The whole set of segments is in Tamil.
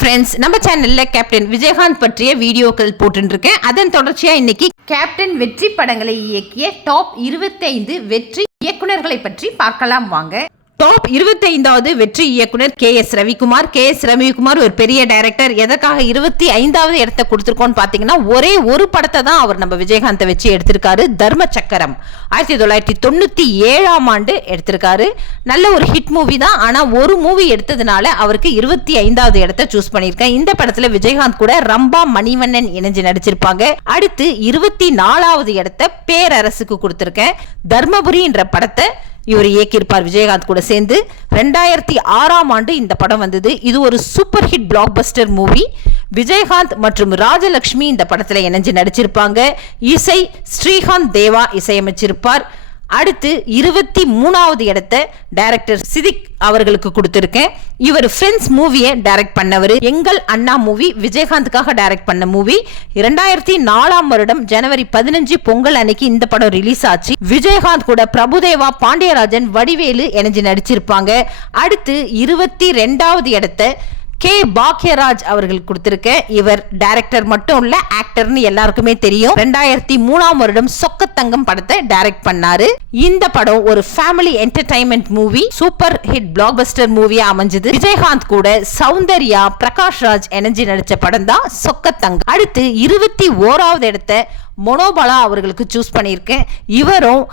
ஃப்ரெண்ட்ஸ் நம்ம சேனல்ல கேப்டன் விஜயகாந்த் பற்றிய வீடியோக்கள் போட்டுருக்கேன் அதன் தொடர்ச்சியா இன்னைக்கு கேப்டன் வெற்றி படங்களை இயக்கிய டாப் 25 வெற்றி இயக்குநர்களை பற்றி பார்க்கலாம் வாங்க. டாப் 25வது வெற்றி இயக்குனர் K S Ravikumar. K S Ravikumar ஒரு பெரிய டைரக்டர். எதற்காக இருபத்தி ஐந்தாவது இடத்தை கொடுத்துருக்கோன்னு பார்த்தீங்கன்னா ஒரே ஒரு படத்தை தான் அவர் நம்ம விஜயகாந்தை வச்சு எடுத்திருக்காரு. தர்ம சக்கரம். ஆயிரத்தி தொள்ளாயிரத்தி தொண்ணூற்றி ஏழாம் ஆண்டு எடுத்திருக்காரு. நல்ல ஒரு ஹிட் மூவி தான். ஆனால் ஒரு மூவி எடுத்ததுனால அவருக்கு இருபத்தி ஐந்தாவது இடத்த சூஸ் பண்ணியிருக்கேன். இந்த படத்தில் விஜயகாந்த் கூட ரம்பா மணிவண்ணன் இணைஞ்சு நடிச்சிருப்பாங்க. அடுத்து இருபத்தி நாலாவது இடத்த பேரரசுக்கு கொடுத்துருக்கேன். தர்மபுரின்ற படத்தை இவர் இயக்கியிருப்பார் விஜயகாந்த் கூட சேர்ந்து. ரெண்டாயிரத்தி ஆறாம் ஆண்டு இந்த படம் வந்தது. இது ஒரு super hit blockbuster movie Vijayakanth மற்றும் ராஜலக்ஷ்மி இந்த படத்தில் இணைஞ்சு நடிச்சிருப்பாங்க. இசை ஸ்ரீகாந்த் தேவா இசையமைச்சிருப்பார். அடுத்து இருபத்தி மூணாவது இடத்த டைரக்டர் சிதிக் அவர்களுக்கு கொடுத்துருக்கேன். இவர் ஃப்ரெண்ட்ஸ் மூவியை டைரக்ட் பண்ணவர். எங்கள் அண்ணா மூவி விஜயகாந்துக்காக டைரக்ட் பண்ண மூவி இரண்டாயிரத்தி நாலாம் வருடம் ஜனவரி பதினஞ்சு பொங்கல் அன்னைக்கு இந்த படம் ரிலீஸ் ஆச்சு. விஜயகாந்த் கூட பிரபுதேவா பாண்டியராஜன் வடிவேலு இணைஞ்சு நடிச்சிருப்பாங்க. அடுத்து இருபத்தி ரெண்டாவது இடத்த கே பாக்யராஜ் அவர்கள் கொடுத்திருக்க. இவர் டைரக்டர் மட்டும் இல்ல ஆக்டர்னு எல்லாருக்குமே தெரியும். ரெண்டாயிரத்தி மூணாம் வருடம் சொக்கத்தங்கம் படத்தை டைரக்ட் பண்ணாரு. இந்த படம் ஒரு family entertainment movie super hit blockbuster மூவியா அமைஞ்சது. விஜயகாந்த் கூட சௌந்தர்யா பிரகாஷ் ராஜ் இணைஞ்சு நடிச்ச படம் தான் சொக்கத்தங்கம் அடுத்து இருபத்தி ஓராவது இடத்தை மொனோபாலா அவர்களுக்கு சூஸ் பண்ணியிருக்கேன். இவரும்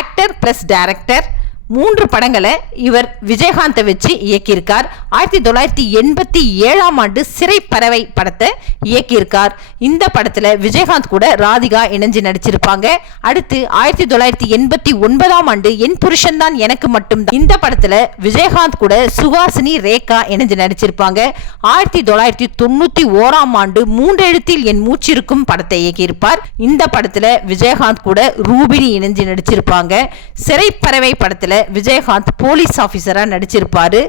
ஆக்டர் பிளஸ் டைரக்டர் மூன்று படங்களை இவர் விஜயகாந்தை வச்சு இயக்கியிருக்கார். ஆயிரத்தி தொள்ளாயிரத்தி எண்பத்தி ஏழாம் ஆண்டு சிறை பறவை படத்தை இயக்கியிருக்கார். இந்த படத்தில் விஜயகாந்த் கூட ராதிகா இணைஞ்சு நடிச்சிருப்பாங்க. அடுத்து ஆயிரத்தி தொள்ளாயிரத்தி எண்பத்தி ஒன்பதாம் ஆண்டு என் புருஷன் தான் எனக்கு மட்டும் இந்த படத்தில் விஜயகாந்த் கூட சுஹாசினி ரேகா இணைஞ்சு நடிச்சிருப்பாங்க. ஆயிரத்தி தொள்ளாயிரத்தி தொண்ணூத்தி ஓராம் ஆண்டு மூன்றெழுத்தில் என் மூச்சிருக்கும் படத்தை இயக்கியிருப்பார். இந்த படத்தில் விஜயகாந்த் கூட ரூபினி இணைஞ்சு நடிச்சிருப்பாங்க. சிறைப்பறவை படத்தில் விஜயகாந்த் போலீஸ் ஆஃபீஸராக நடிச்சிருப்பார்.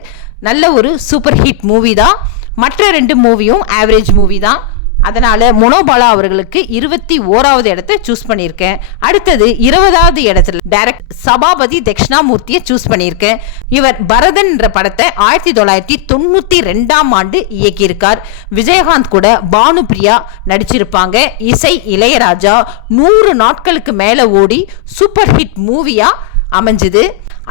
நல்ல ஒரு சூப்பர் ஹிட் மூவி தான். மற்ற ரெண்டு மூவியும் ஆவரேஜ் மூவி தான். அதனால் மனோபாலா அவர்களுக்கு இருபத்தி ஓராவது இடத்தை சூஸ் பண்ணியிருக்கேன். அடுத்தது இருபதாவது இடத்துல டைரக்ட் சபாபதி தட்சிணாமூர்த்தியை சூஸ் பண்ணியிருக்கேன். இவர் பரதன் என்ற படத்தை ஆயிரத்தி தொள்ளாயிரத்தி தொண்ணூற்றி ரெண்டாம் ஆண்டு இயக்கியிருக்கார். விஜயகாந்த் கூட பானுபிரியா நடிச்சிருப்பாங்க. இசை இளையராஜா நூறு நாட்களுக்கு மேலே ஓடி சூப்பர் ஹிட் மூவியாக அமைஞ்சுது.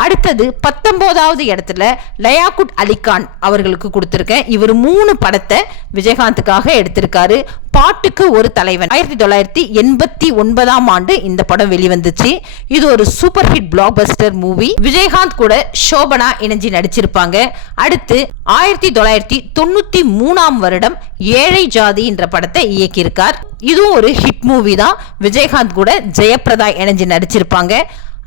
அடுத்தது பத்தொம்போதாவது இடத்துல லயாக்குட் அலிகான் அவர்களுக்கு கொடுத்துருக்கேன். இவர் மூணு படத்தை விஜயகாந்துக்காக எடுத்திருக்காரு. பாட்டுக்கு ஒரு தலைவன். ஆயிரத்தி தொள்ளாயிரத்தி எண்பத்தி ஒன்பதாம் ஆண்டு இந்த படம் வெளிவந்துச்சு. இது ஒரு super hit blockbuster movie Vijayakanth கூட சோபனா இணைஞ்சி நடிச்சிருப்பாங்க. அடுத்து ஆயிரத்தி தொள்ளாயிரத்தி தொண்ணூத்தி மூணாம் வருடம் ஏழை ஜாதி என்ற படத்தை இயக்கியிருக்கார். இதுவும் ஒரு ஹிட் மூவி தான். விஜயகாந்த் கூட ஜெயபிரதா இணைஞ்சு நடிச்சிருப்பாங்க.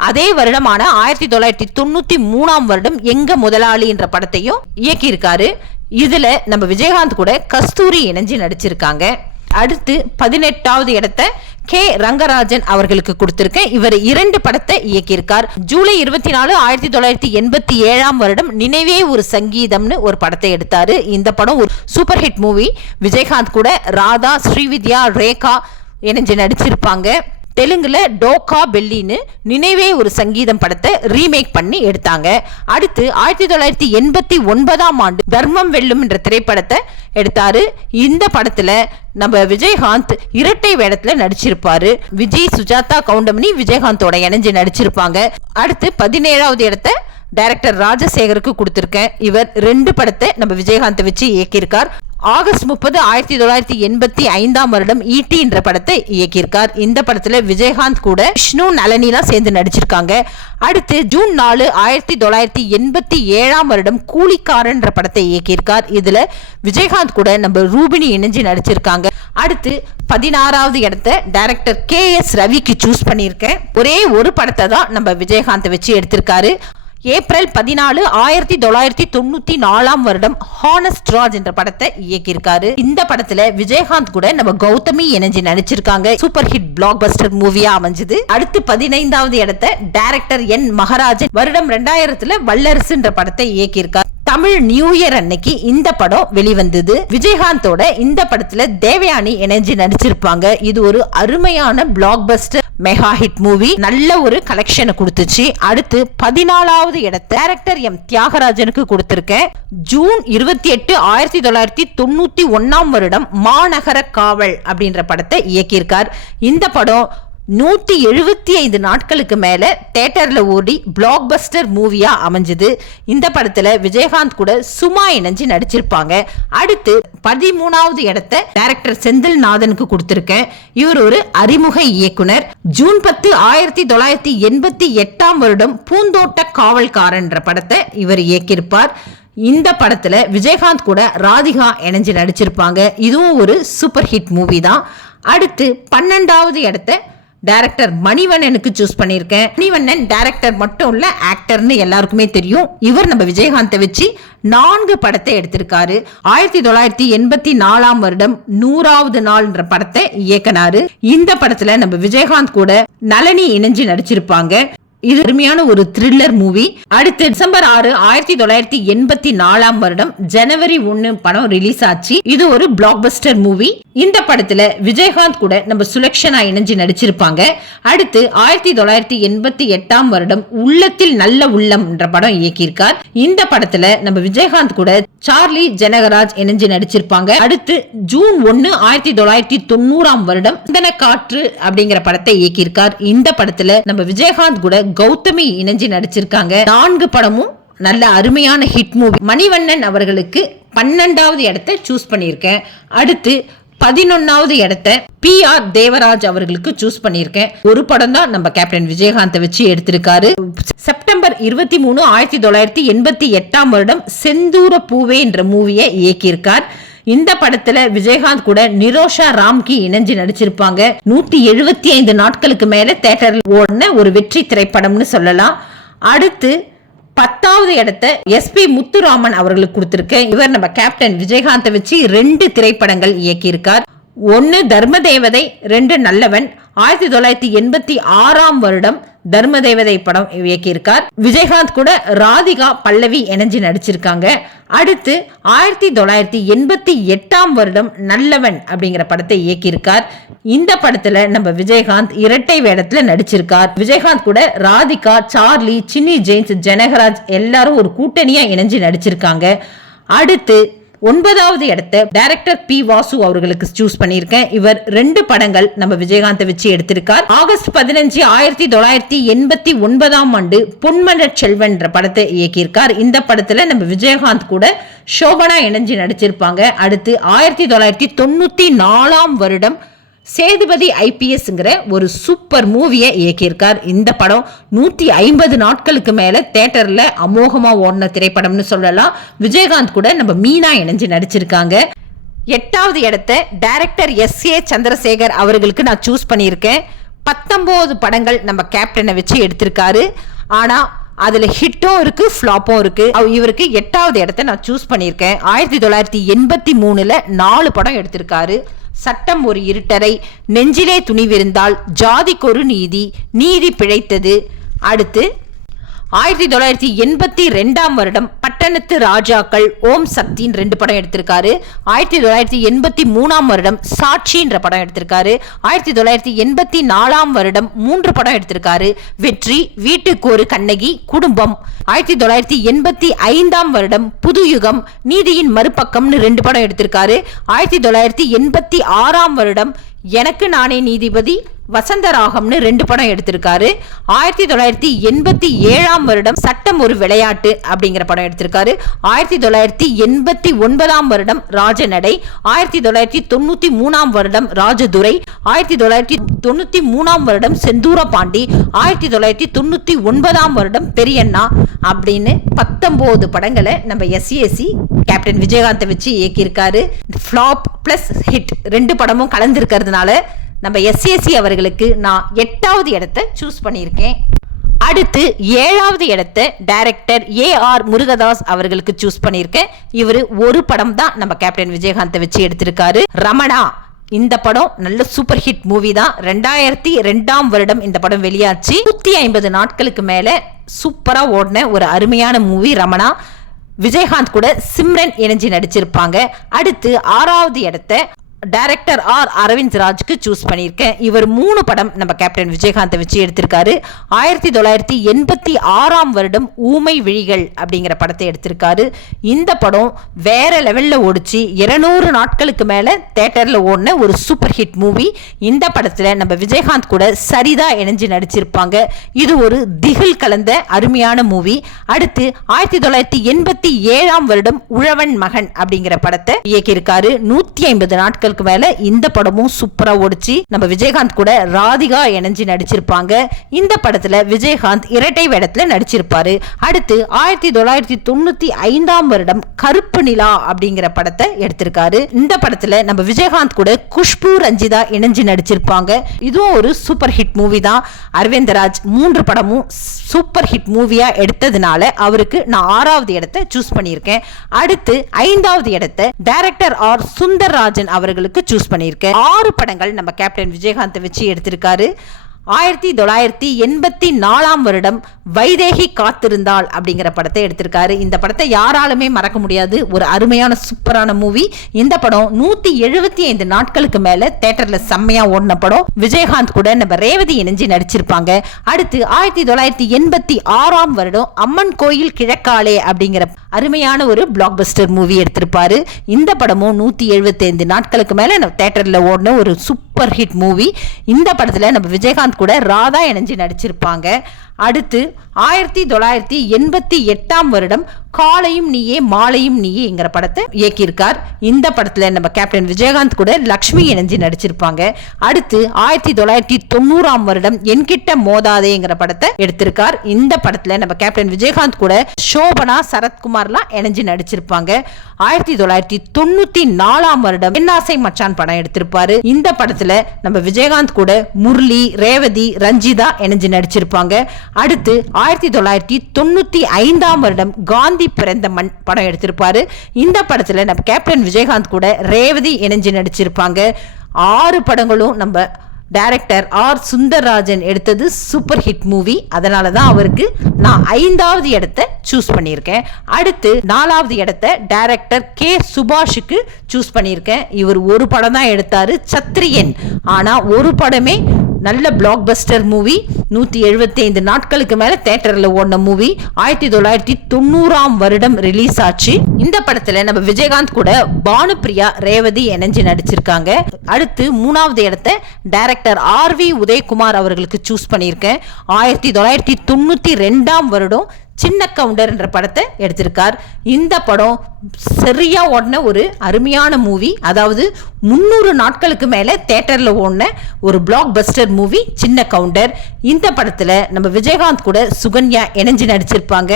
அதே வருடமான ஆயிரத்தி தொள்ளாயிரத்தி தொண்ணூத்தி மூணாம் வருடம் எங்க முதலாளி என்ற படத்தையும் இயக்கியிருக்காரு. இதுல நம்ம விஜயகாந்த் கூட கஸ்தூரி இணைஞ்சு நடிச்சிருக்காங்க. அடுத்து பதினெட்டாவது இடத்த கே ரங்கராஜன் அவர்களுக்கு கொடுத்திருக்க இவர் இரண்டு படத்தை இயக்கியிருக்கார். ஜூலை இருபத்தி நாலு ஆயிரத்தி தொள்ளாயிரத்தி எண்பத்தி ஏழாம் வருடம் நினைவே ஒரு சங்கீதம்னு ஒரு படத்தை எடுத்தாரு. இந்த படம் ஒரு சூப்பர் ஹிட் மூவி. விஜயகாந்த் கூட ராதா ஸ்ரீவித்யா ரேகா இணைஞ்சு நடிச்சிருப்பாங்க. தெலுங்கில் டோகா பெல்லின்னு நினைவே ஒரு சங்கீதம் படத்தை ரீமேக் பண்ணி எடுத்தாங்க. அடுத்து ஆயிரத்தி தொள்ளாயிரத்தி எண்பத்தி ஒன்பதாம் ஆண்டு தர்மம் வெல்லும் என்ற திரைப்படத்தை எடுத்தாரு. இந்த படத்துல நம்ம விஜயகாந்த் இரட்டை வேடத்துல நடிச்சிருப்பாரு. விஜய் சுஜாதா கவுண்டமணி விஜயகாந்தோட இணைஞ்சு நடிச்சிருப்பாங்க. அடுத்து பதினேழாவது இடத்த டைரக்டர் ராஜசேகருக்கு கொடுத்திருக்கேன். இவர் ரெண்டு படத்தை நம்ம விஜயகாந்தை வச்சு இயக்கியிருக்கார். ஆகஸ்ட் முப்பது ஆயிரத்தி தொள்ளாயிரத்தி எண்பத்தி ஐந்தாம் வருடம் ஈட்டி என்ற படத்தை இயக்கியிருக்கார். இந்த படத்தில் விஜயகாந்த் கூட விஷ்ணு நலனிலாம் சேர்ந்து நடிச்சிருக்காங்க. அடுத்து ஜூன் நாலு ஆயிரத்தி தொள்ளாயிரத்தி எண்பத்தி ஏழாம் வருடம் கூலிக்காரன்ற படத்தை இயக்கியிருக்கார். இதில் விஜயகாந்த் கூட நம்ம ரூபினி இணைஞ்சு நடிச்சிருக்காங்க. அடுத்து பதினாறாவது இடத்த டைரக்டர் கே எஸ் ரவிக்கு சூஸ் பண்ணியிருக்கேன். ஒரே ஒரு படத்தை தான் நம்ம விஜயகாந்தை வச்சு எடுத்திருக்காரு. ஏப்ரல் பதினாலு ஆயிரத்தி தொள்ளாயிரத்தி தொண்ணூத்தி நாலாம் வருடம் ஹானஸ்ட் ராஜ் என்ற படத்தை இயக்கியிருக்காரு. இந்த படத்துல விஜயகாந்த் கூட நம்ம கௌதமி இணைஞ்சு நடிச்சிருக்காங்க. சூப்பர் ஹிட் பிளாக் பஸ்டர் மூவியா அமைஞ்சது. அடுத்து பதினைந்தாவது இடத்த டைரக்டர் என் மகராஜன் வருடம் ரெண்டாயிரத்துல வல்லரசு என்ற படத்தை இயக்கியிருக்கார். தமிழ் நியூ இயர் அன்னைக்கு இந்த படம் வெளிவந்தது. விஜயகாந்தோட இந்த படத்துல தேவயானி இணைஞ்சு நடிச்சிருப்பாங்க. இது ஒரு அருமையான blockbuster mega hit movie நல்ல ஒரு கலெக்ஷனை கொடுத்துச்சு. அடுத்து பதினாலாவது இடத்தை டேரக்டர் எம் தியாகராஜனுக்கு கொடுத்திருக்கேன். ஜூன் இருபத்தி எட்டு ஆயிரத்தி தொள்ளாயிரத்தி தொண்ணூத்தி ஒன்னாம் வருடம் மாநகர காவல் அப்படின்ற படத்தை இயக்கியிருக்கார். இந்த படம் நூற்றி எழுபத்தி ஐந்து நாட்களுக்கு மேலே தேட்டரில் ஓடி பிளாக் பஸ்டர் மூவியாக அமைஞ்சது. இந்த படத்தில் விஜயகாந்த் கூட சுமா இணைஞ்சு நடிச்சிருப்பாங்க. அடுத்து பதிமூணாவது இடத்த டைரக்டர் செந்தில் நாதனுக்கு கொடுத்துருக்கேன். இவர் ஒரு அறிமுக இயக்குனர். ஜூன் பத்து ஆயிரத்தி தொள்ளாயிரத்தி எண்பத்தி எட்டாம் வருடம் பூந்தோட்ட காவல்காரன்ற படத்தை இவர் இயக்கியிருப்பார். இந்த படத்தில் விஜயகாந்த் கூட ராதிகா இணைஞ்சு நடிச்சிருப்பாங்க. இதுவும் ஒரு சூப்பர் ஹிட் மூவி தான். அடுத்து பன்னெண்டாவது இடத்த டைரக்டர் மணிவண்ணனுக்கு சூஸ் பண்ணியிருக்கேன். மணிவண்ணன் டைரக்டர் மட்டும் இல்ல ஆக்டர்னு எல்லாருக்குமே தெரியும். இவர் நம்ம விஜயகாந்தை வச்சு நான்கு படத்தை எடுத்திருக்காரு. ஆயிரத்தி தொள்ளாயிரத்தி எண்பத்தி நாலாம் வருடம் நூறாவது நாள்ன்ற படத்தை இயக்கினாரு. இந்த படத்துல நம்ம விஜயகாந்த் கூட நளினி இணைஞ்சு நடிச்சிருப்பாங்க. இது அருமையான ஒரு த்ரில்லர் மூவி அடுத்து டிசம்பர் ஆறு ஆயிரத்தி தொள்ளாயிரத்தி எண்பத்தி நாலாம் வருடம் ஜனவரி ஒன்னு படம் ரிலீஸ் ஆச்சு. இது ஒரு பிளாக் பஸ்டர் மூவி இந்த படத்துல விஜயகாந்த் கூட நம்ம சுலக்ஷனா இணைஞ்சு நடிச்சிருப்பாங்க. அடுத்து ஆயிரத்தி தொள்ளாயிரத்தி எண்பத்தி எட்டாம் வருடம் உள்ளத்தில் நல்ல உள்ளம் என்ற படம் இயக்கியிருக்கார். இந்த படத்துல நம்ம விஜயகாந்த் கூட சார்லி ஜனகராஜ் இணைஞ்சு நடிச்சிருப்பாங்க. அடுத்து ஜூன் ஒன்னு ஆயிரத்தி தொள்ளாயிரத்தி தொண்ணூறாம் வருடம் சிந்தன காற்று அப்படிங்கிற படத்தை இயக்கியிருக்கார். இந்த படத்துல நம்ம விஜயகாந்த் கூட கௌதமி இணைஞ்சு நடிச்சிருக்காங்க. நான்கு படமும் நல்ல அருமையான ஹிட் மூவி மணிவண்ணன் அவர்களுக்கு பன்னெண்டாவது இடத்தை சூஸ் பண்ணியிருக்கேன். அடுத்து பதினொன்னாவது இடத்த பி ஆர் தேவராஜ் அவர்களுக்கு சூஸ் பண்ணியிருக்கேன். ஒரு படம் தான் நம்ம கேப்டன் விஜயகாந்தை வச்சு எடுத்திருக்காரு. செப்டம்பர் இருபத்தி மூணு ஆயிரத்தி தொள்ளாயிரத்தி எண்பத்தி எட்டாம் வருடம் செந்தூர பூவே என்ற மூவியை இயக்கியிருக்கார். இந்த படத்துல விஜயகாந்த் கூட நிரோஷா ராம்கி இணைஞ்சு நடிச்சிருப்பாங்க. நூத்தி எழுபத்தி ஐந்து நாட்களுக்கு மேல தேட்டரில் ஓடின ஒரு வெற்றி திரைப்படம்னு சொல்லலாம். அடுத்து பத்தாவது இடத்த எஸ்பி முத்துராமன் அவர்களுக்கு கொடுத்திருக்க இவர் நம்ம கேப்டன் விஜயகாந்தை வச்சு ரெண்டு திரைப்படங்கள் இயக்கியிருக்கார். ஒன்று தர்ம தேவதை ரெண்டு நல்லவன். ஆயிரத்தி தொள்ளாயிரத்தி எண்பத்தி ஆறாம் வருடம் தர்ம தேவதை படம் இயக்கியிருக்கார். விஜயகாந்த் கூட ராதிகா பல்லவி இணைஞ்சு நடிச்சிருக்காங்க. அடுத்து ஆயிரத்தி தொள்ளாயிரத்தி எண்பத்தி எட்டாம் வருடம் நல்லவன் அப்படிங்கிற படத்தை இயக்கியிருக்கார். இந்த படத்துல நம்ம விஜயகாந்த் இரட்டை வேடத்துல நடிச்சிருக்கார். விஜயகாந்த் கூட ராதிகா சார்லி சின்னி ஜெயின்ஸ் ஜனகராஜ் எல்லாரும் ஒரு கூட்டணியா இணைஞ்சு நடிச்சிருக்காங்க. அடுத்து ஒன்பதாவது இடத்த டைரக்டர் பி வாசு அவர்களுக்கு சூஸ் பண்ணியிருக்கேன். இவர் ரெண்டு படங்கள் நம்ம விஜயகாந்தை வச்சு எடுத்திருக்கார். ஆகஸ்ட் பதினஞ்சு ஆயிரத்தி தொள்ளாயிரத்தி எண்பத்தி ஒன்பதாம் ஆண்டு பொன்மலர் செல்வன் படத்தை இயக்கியிருக்கார். இந்த படத்துல நம்ம விஜயகாந்த் கூட சோபனா இணைஞ்சு நடிச்சிருப்பாங்க. அடுத்து ஆயிரத்தி தொள்ளாயிரத்தி தொண்ணூத்தி நாலாம் வருடம் சேதுபதி ஐபிஎஸ்ங்கிற ஒரு சூப்பர் மூவியை இயக்கியிருக்கார். இந்த படம் நூற்றி ஐம்பது நாட்களுக்கு மேலே தேட்டரில் அமோகமாக ஓடின திரைப்படம்னு சொல்லலாம். விஜயகாந்த் கூட நம்ம மீனா இணைஞ்சு நடிச்சிருக்காங்க. எட்டாவது இடத்த டைரக்டர் எஸ் ஏ சந்திரசேகர் அவர்களுக்கு நான் சூஸ் பண்ணியிருக்கேன். பத்தொம்போது படங்கள் நம்ம கேப்டனை வச்சு எடுத்திருக்காரு. ஆனால் அதில் ஹிட்டும் இருக்குது ஃப்ளாப்பும் இருக்குது இவருக்கு எட்டாவது இடத்த நான் சூஸ் பண்ணியிருக்கேன். ஆயிரத்தி தொள்ளாயிரத்தி எண்பத்தி மூணில் நாலு படம் எடுத்திருக்காரு. சட்டம் ஒரு இருட்டரை நெஞ்சிலே துணிவிருந்தால் ஜாதிக்கொரு நீதி. நீதி பிழைத்தது. அடுத்து ஆயிரத்தி தொள்ளாயிரத்தி எண்பத்தி ரெண்டாம் வருடம் பட்டணத்து ராஜாக்கள் ஓம் சக்தின்னு ரெண்டு படம் எடுத்திருக்காரு. ஆயிரத்தி தொள்ளாயிரத்தி எண்பத்தி மூணாம் வருடம் சாட்சின்ற படம் எடுத்திருக்காரு. ஆயிரத்தி தொள்ளாயிரத்தி எண்பத்தி நாலாம் வருடம் மூன்று படம் எடுத்திருக்காரு. வெற்றி வீட்டுக்கு ஒரு கண்ணகி குடும்பம். ஆயிரத்தி தொள்ளாயிரத்தி எண்பத்தி ஐந்தாம் வருடம் புது யுகம் நீதியின் மறுபக்கம்னு ரெண்டு படம் எடுத்திருக்காரு. ஆயிரத்தி தொள்ளாயிரத்தி எண்பத்தி ஆறாம் வருடம் எனக்கு நானே நீதிபதி வசந்தராகம்னு ரெண்டு படம் எடுத்திருக்காரு. ஆயிரத்தி தொள்ளாயிரத்தி எண்பத்தி ஏழாம் வருடம் சட்டம் ஒரு விளையாட்டு அப்படிங்கிற படம் எடுத்திருக்காரு. ஆயிரத்தி தொள்ளாயிரத்தி எண்பத்தி ஒன்பதாம் வருடம் ராஜநடை. ஆயிரத்தி தொள்ளாயிரத்தி தொண்ணூற்றி மூணாம் வருடம் ராஜதுரை. ஆயிரத்தி தொள்ளாயிரத்தி தொண்ணூற்றி மூணாம் வருடம் செந்தூர பாண்டி ஆயிரத்தி தொள்ளாயிரத்தி தொண்ணூற்றி ஒன்பதாம் வருடம் பெரியண்ணா அப்படின்னு பத்தொம்போது படங்களை நம்ம எஸ்சிஎஸ்சி கேப்டன் விஜயகாந்தை வச்சு இயக்கியிருக்காரு. ஃப்ளாப் ப்ளஸ் ஹிட் ரெண்டு படமும் கலந்துருக்கிறதுனால நம்ம எஸ்ஏசி அவர்களுக்கு நான் எட்டாவது இடத்தை சூஸ் பண்ணியிருக்கேன். அடுத்து ஏழாவது இடத்தை டைரக்டர் ஏ ஆர் முருகதாஸ் அவர்களுக்கு சூஸ் பண்ணியிருக்கேன். இவர் ஒரு படம் தான் நம்ம கேப்டன் விஜயகாந்தை வச்சு எடுத்திருக்காரு. ரமணா இந்த படம் நல்ல சூப்பர் ஹிட் மூவி தான். ரெண்டாயிரத்தி ரெண்டாம் வருடம் இந்த படம் வெளியாச்சு. நூத்தி ஐம்பது நாட்களுக்கு மேல சூப்பரா ஓடின ஒரு அருமையான மூவி ரமணா. விஜயகாந்த் கூட சிம்ரன் இணைஞ்சு நடிச்சிருப்பாங்க. அடுத்து ஆறாவது இடத்த டைரக்டர் ஆர் அரவிந்த் ராஜ்க்கு சூஸ் பண்ணியிருக்கேன். இவர் மூணு படம் நம்ம கேப்டன் விஜயகாந்தை வச்சு எடுத்திருக்காரு. ஆயிரத்தி தொள்ளாயிரத்தி எண்பத்தி ஆறாம் வருடம் ஊமை விழிகள் அப்படிங்கிற படத்தை எடுத்திருக்காரு. இந்த படம் வேற லெவலில் ஓடிச்சு. இருநூறு நாட்களுக்கு மேலே தேட்டரில் ஓடின ஒரு சூப்பர் ஹிட் மூவி இந்த படத்தில் நம்ம விஜயகாந்த் கூட சரிதா இணைஞ்சு நடிச்சிருப்பாங்க. இது ஒரு திகில் கலந்த அருமையான மூவி அடுத்து ஆயிரத்தி தொள்ளாயிரத்தி எண்பத்தி ஏழாம் வருடம் உழவன் மகன் அப்படிங்கிற படத்தை இயக்கியிருக்காரு. நூற்றி ஐம்பது நாட்கள் நாட்களுக்கு மேல இந்த படமும் சூப்பரா ஓடிச்சு. நம்ம விஜயகாந்த் கூட ராதிகா இணைஞ்சு நடிச்சிருப்பாங்க. இந்த படத்துல விஜயகாந்த் இரட்டை வேடத்துல நடிச்சிருப்பாரு. அடுத்து ஆயிரத்தி தொள்ளாயிரத்தி தொண்ணூத்தி ஐந்தாம் வருடம் கருப்பு நிலா அப்படிங்கிற படத்தை எடுத்திருக்காரு. இந்த படத்துல நம்ம விஜயகாந்த் கூட குஷ்பு ரஞ்சிதா இணைஞ்சு நடிச்சிருப்பாங்க. இதுவும் ஒரு சூப்பர் ஹிட் மூவி தான். அரவிந்தராஜ் மூன்று படமும் சூப்பர் ஹிட் மூவியா எடுத்ததுனால அவருக்கு நான் ஆறாவது இடத்தை சூஸ் பண்ணியிருக்கேன். அடுத்து ஐந்தாவது இடத்தை டைரக்டர் ஆர் சுந்தர் ராஜன் அவர்கள் அவர்களுக்கு சூஸ் பண்ணியிருக்கேன். ஆறு படங்கள் நம்ம கேப்டன் விஜயகாந்த் வச்சு எடுத்திருக்காரு. ஆயிரத்தி தொள்ளாயிரத்தி எண்பத்தி நாலாம் வருடம் வைதேகி காத்திருந்தாள் அப்படிங்கிற படத்தை எடுத்திருக்காரு. இந்த படத்தை யாராலுமே மறக்க முடியாது. ஒரு அருமையான சூப்பரான மூவி இந்த படம் நூத்தி எழுபத்தி ஐந்து நாட்களுக்கு மேல தேட்டர்ல செம்மையா ஓடின படம். விஜயகாந்த் கூட நம்ம ரேவதி இணைஞ்சு நடிச்சிருப்பாங்க. அடுத்து ஆயிரத்தி தொள்ளாயிரத்தி எண்பத்தி ஆறாம் வருடம் அம்மன் கோயில் கிழக்காலே அப்படிங்கிற அருமையான ஒரு பிளாக் பஸ்டர் மூவி எடுத்திருப்பாரு. இந்த படமும் நூற்றி எழுபத்தைந்து நாட்களுக்கு மேலே நம்ம தேட்டரில் ஓடின ஒரு சூப்பர் ஹிட் மூவி இந்த படத்தில் நம்ம விஜயகாந்த் கூட ராதா இணைஞ்சு நடிச்சிருப்பாங்க. அடுத்து ஆயிரத்தி தொள்ளாயிரத்தி எண்பத்தி எட்டாம் வருடம் காலையும் நீயே மாலையும் நீயேங்கிற படத்தை இயக்கியிருக்கார். இந்த படத்தில் நம்ம கேப்டன் விஜயகாந்த் கூட லக்ஷ்மி இணைஞ்சு நடிச்சிருப்பாங்க. அடுத்து ஆயிரத்தி தொள்ளாயிரத்தி தொண்ணூறாம் வருடம் என்கிட்ட மோதாதேங்கிற படத்தை எடுத்திருக்கார். இந்த படத்தில் நம்ம கேப்டன் விஜயகாந்த் கூட சோபனா சரத்குமார்லாம் இணைஞ்சு நடிச்சிருப்பாங்க. ஆயிரத்தி தொள்ளாயிரத்தி தொண்ணூத்தி நாலாம் வருடம் என்னாசை மச்சான் படம் எடுத்திருப்பாரு. இந்த படத்தில் நம்ம விஜயகாந்த் கூட முரளி ரேவதி ரஞ்சிதா இணைஞ்சு நடிச்சிருப்பாங்க. அடுத்து ஆயிரத்தி தொள்ளாயிரத்தி தொண்ணூற்றி ஐந்தாம் வருடம் காந்தி பிறந்த மண் படம் எடுத்திருப்பார். இந்த படத்தில் நம்ம கேப்டன் விஜயகாந்த் கூட ரேவதி இணைஞ்சு நடிச்சிருப்பாங்க. ஆறு படங்களும் நம்ம டைரக்டர் ஆர் சுந்தர்ராஜன் எடுத்தது சூப்பர் ஹிட் மூவி. அதனால தான் அவருக்கு நான் ஐந்தாவது இடத்த சூஸ் பண்ணியிருக்கேன். அடுத்து நாலாவது இடத்த டைரக்டர் கே சுபாஷுக்கு சூஸ் பண்ணியிருக்கேன். இவர் ஒரு படம் தான் எடுத்தார் சத்ரியன் ஆனால் ஒரு படமே நல்ல பிளாக் பஸ்டர் மூவி நூற்றி எழுபத்தி ஐந்து நாட்களுக்கு மேலே தேட்டரில் ஓடின மூவி ஆயிரத்தி தொள்ளாயிரத்தி தொண்ணூறாம் வருடம் ரிலீஸ் ஆச்சு. இந்த படத்தில் நம்ம விஜயகாந்த் கூட பானுப்பிரியா ரேவதி இணைஞ்சு நடிச்சிருக்காங்க. அடுத்து மூணாவது இடத்த டைரக்டர் ஆர் வி உதயகுமார் அவர்களுக்கு சூஸ் பண்ணியிருக்கேன். ஆயிரத்தி தொள்ளாயிரத்தி தொண்ணூற்றி ரெண்டாம் வருடம் சின்ன கவுண்டர் என்ற படத்தை எடுத்திருக்கார். இந்த படம் சரியா ஓடின ஒரு அருமையான மூவி அதாவது முந்நூறு நாட்களுக்கு மேலே தேட்டரில் ஓடின ஒரு blockbuster movie Chinna Gounder. இந்த படத்தில் நம்ம விஜயகாந்த் கூட சுகன்யா இணைஞ்சு நடிச்சிருப்பாங்க.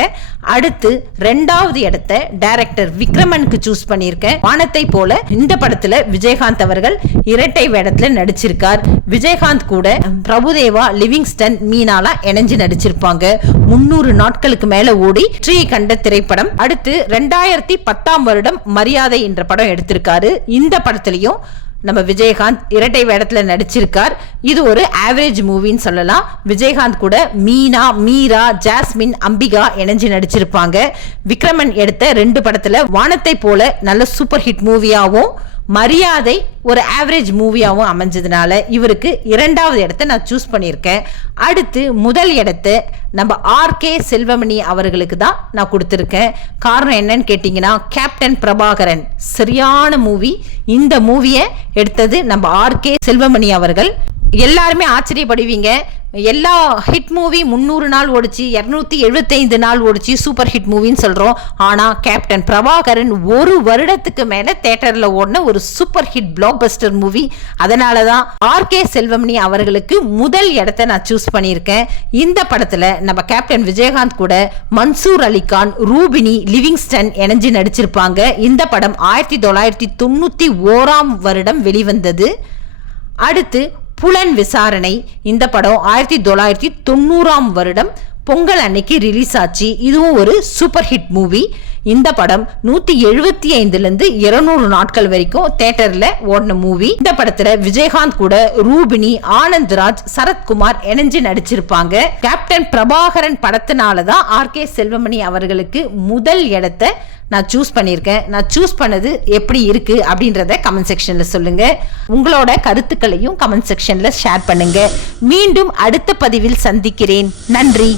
அடுத்து ரெண்டாவது இடத்த டைரக்டர் விக்ரமனுக்கு சூஸ் பண்ணியிருக்கேன். வானத்தை போல இந்த படத்தில் விஜயகாந்த் அவர்கள் இரட்டை வேடத்தில் நடிச்சிருக்கார். விஜயகாந்த் கூட பிரபுதேவா லிவிங்ஸ்டன் மீனாலா இணைஞ்சு நடிச்சிருப்பாங்க. முந்நூறு நாட்களுக்கு மேல ஓடி ட்ரீ கண்ட திரைப்படம். அடுத்து ரெண்டாயிரத்தி பத்தாம் வருடம் மரியாதை என்ற படம் எடுத்திருக்காரு. இந்த படத்திலையும் நம்ம விஜயகாந்த் இரட்டை வேடத்தில் நடிச்சிருக்கார். இது ஒரு ஆவரேஜ் மூவின்னு சொல்லலாம். விஜயகாந்த் கூட மீனா மீரா ஜாஸ்மின் அம்பிகா இணைஞ்சு நடிச்சிருப்பாங்க. விக்ரமன் எடுத்த ரெண்டு படத்தில் வானத்தை போல நல்ல சூப்பர் ஹிட் மூவியாகவும் மரியாதை ஒரு ஆவரேஜ் மூவியாகவும் அமைஞ்சதுனால இவருக்கு இரண்டாவது இடத்த நான் சூஸ் பண்ணியிருக்கேன். அடுத்து முதல் இடத்த நம்ம ஆர்கே செல்வமணி அவர்களுக்கு தான் நான் கொடுத்துருக்கேன். காரணம் என்னன்னு கேட்டிங்கன்னா கேப்டன் பிரபாகரன் சரியான மூவி இந்த மூவியை எடுத்தது நம்ம ஆர்கே செல்வமணி அவர்கள். எல்லாருமே ஆச்சரியப்படுவீங்க. எல்லா ஹிட் மூவி முந்நூறு நாள் ஓடிச்சு இரநூத்தி எழுபத்தைந்து நாள் ஓடிச்சு சூப்பர் ஹிட் மூவின்னு சொல்கிறோம் ஆனால் கேப்டன் பிரபாகரன் ஒரு வருடத்துக்கு மேலே தேட்டரில் ஓடின ஒரு super hit blockbuster movie அதனால தான் ஆர்கே செல்வமணி அவர்களுக்கு முதல் இடத்த நான் சூஸ் பண்ணியிருக்கேன். இந்த படத்தில் நம்ம கேப்டன் விஜயகாந்த் கூட மன்சூர் அலிகான் ரூபினி லிவிங்ஸ்டன் இணைஞ்சு நடிச்சிருப்பாங்க. இந்த படம் ஆயிரத்தி தொள்ளாயிரத்தி தொண்ணூற்றி ஓராம் வருடம் வெளிவந்தது. அடுத்து புலன் விசாரணை. இந்த படம் ஆயிரத்தி தொள்ளாயிரத்தி தொண்ணூறாம் வருடம் பொங்கல் அன்னைக்கு ரிலீஸ் ஆச்சு. இதுவும் ஒரு சூப்பர் ஹிட் மூவி இந்த படம் நூத்தி எழுபத்தி ஐந்துலேருந்து இருநூறு நாட்கள் வரைக்கும் தேட்டர்ல ஓடின மூவி இந்த படத்துல விஜயகாந்த் கூட ரூபினி ஆனந்த்ராஜ் சரத்குமார் இணைஞ்சு நடிச்சிருப்பாங்க. கேப்டன் பிரபாகரன் படத்தினாலதான் ஆர் கே செல்வமணி அவர்களுக்கு முதல் இடத்தை நான் சூஸ் பண்ணியிருக்கேன். நான் சூஸ் பண்ணது எப்படி இருக்கு அப்படின்றத கமெண்ட் செக்ஷன்ல சொல்லுங்க. உங்களோட கருத்துக்களையும் கமெண்ட் செக்ஷன்ல ஷேர் பண்ணுங்க. மீண்டும் அடுத்த பதிவில் சந்திக்கிறேன். நன்றி.